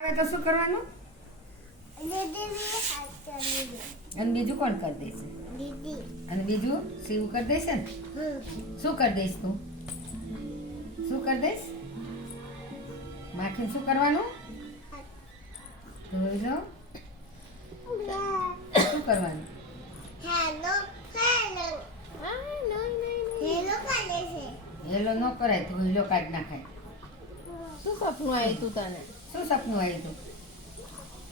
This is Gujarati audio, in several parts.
હવે તો શું કરવાનું? અને બીજું કોણ કરી દેશે? અને બીજું સીવું કરી દેશે ને? શું કરી દઈશ તું? શું કરી દઈશ? માખીને શું કરવાનું? ધોઈ લો. શું કરવાનું? હેલો ન કરાય, ધોઈલો કાઢી નાખાય. શું સપનું આવ્યું તું તને? શું સપનું આવ્યું તું?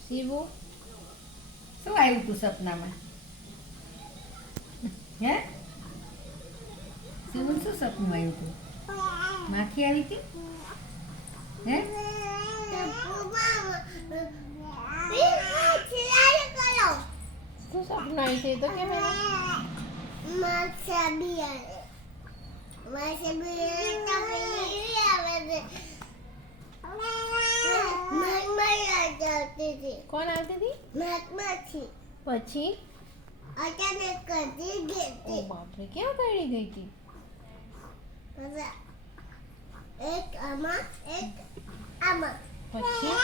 શિવું શું આવ્યું તું સપનામાં? હે શિવું શું સપનું આવ્યું તું? માખી આવી હતી? હે શું સપનું આવ્યું છે તો કેમ એને? કોણ આવતી હતી? પછી ઓ બાપરે, ક્યાં પડી ગઈ હતી? પછી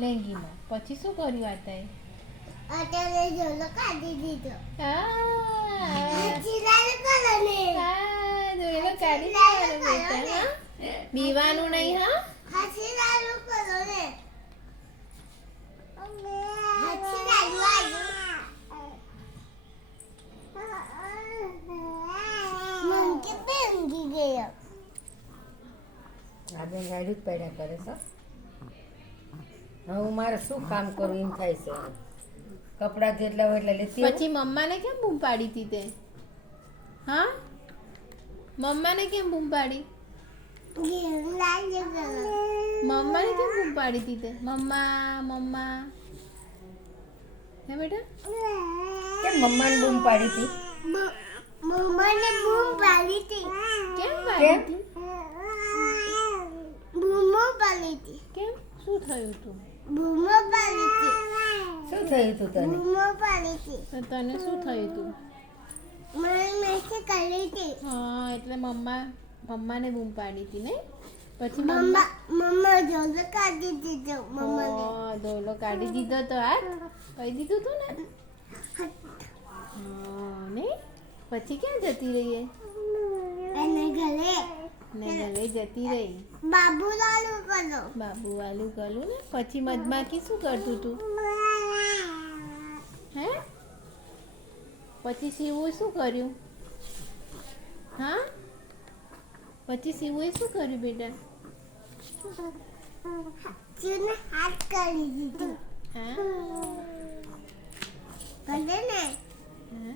લેંગીમાં. પછી શું કર્યું આતાએ? ધોઈલો કાઢી દીધો. બેટા, હા? બીવાનું નહીં, હા? આ બેન ગાડી જ પડ્યા કરે છે. હવે હું મારે શું કામ કરું એમ થાય છે. કપડાં જેટલા હોય એટલા લેતી આવું. પછી મમ્માને કેમ બૂમ પાડી હતી તે? હા, મમ્માને કેમ બૂમ પાડી? મમ્માને કેમ બૂમ પાડી હતી તે? મમ્મા મમ્મા, હે બેટા? કેમ મમ્માને બૂમ પાડી હતી? કેમ કેમ? પાડી હતી? કેમ? શું થયું તું? શું થયું તું તને? તો તને શું થયું તું? હા, એટલે મમ્માને બૂમ પાડી હતી ને? પછી ધોઈલો કાઢી દીધો તો હાથ કહી દીધું તું ને? હા ને? પછી ક્યાં જતી રહી એ? ને ગલે જતી રહી. બાબુ વાલું ગલું ને? પછી મધમાખી શું કરતું તું? હે? પછી શિવુએ શું કર્યું? હા, પછી શિવુએ શું કર્યું બેટા? હાથ કરી દીધું. હા, કરે ને હા.